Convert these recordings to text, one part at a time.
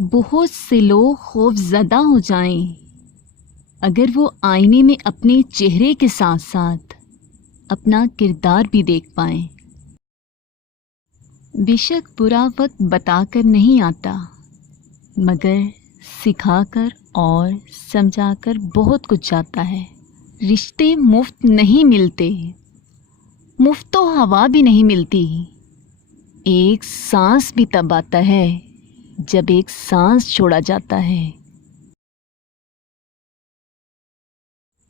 बहुत से लोग खौफज़दा हो जाएं अगर वो आईने में अपने चेहरे के साथ साथ अपना किरदार भी देख पाएं। बेशक बुरा वक्त बताकर नहीं आता, मगर सिखाकर और समझाकर बहुत कुछ आता है। रिश्ते मुफ्त नहीं मिलते, मुफ्त तो हवा भी नहीं मिलती। एक सांस भी तब आता है जब एक सांस छोड़ा जाता है।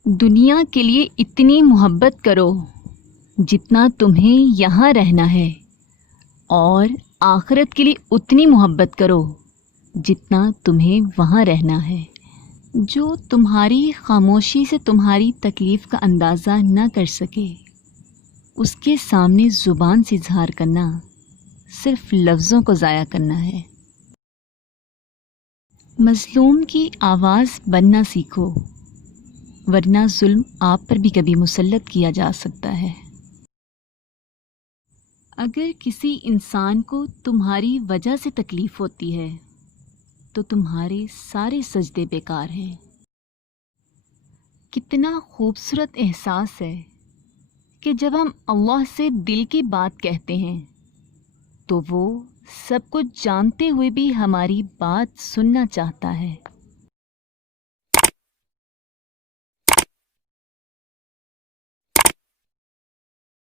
दुनिया के लिए इतनी मोहब्बत करो जितना तुम्हें यहाँ रहना है, और आखिरत के लिए उतनी मोहब्बत करो जितना तुम्हें वहाँ रहना है। जो तुम्हारी खामोशी से तुम्हारी तकलीफ़ का अंदाज़ा न कर सके, उसके सामने ज़ुबान से इज़हार करना सिर्फ लफ्ज़ों को ज़ाया करना है। मज़लूम की आवाज़ बनना सीखो, वरना जुल्म आप पर भी कभी मुसल्लत किया जा सकता है। अगर किसी इंसान को तुम्हारी वजह से तकलीफ़ होती है तो तुम्हारे सारे सजदे बेकार हैं। कितना खूबसूरत एहसास है कि जब हम अल्लाह से दिल की बात कहते हैं तो वो सब कुछ जानते हुए भी हमारी बात सुनना चाहता है।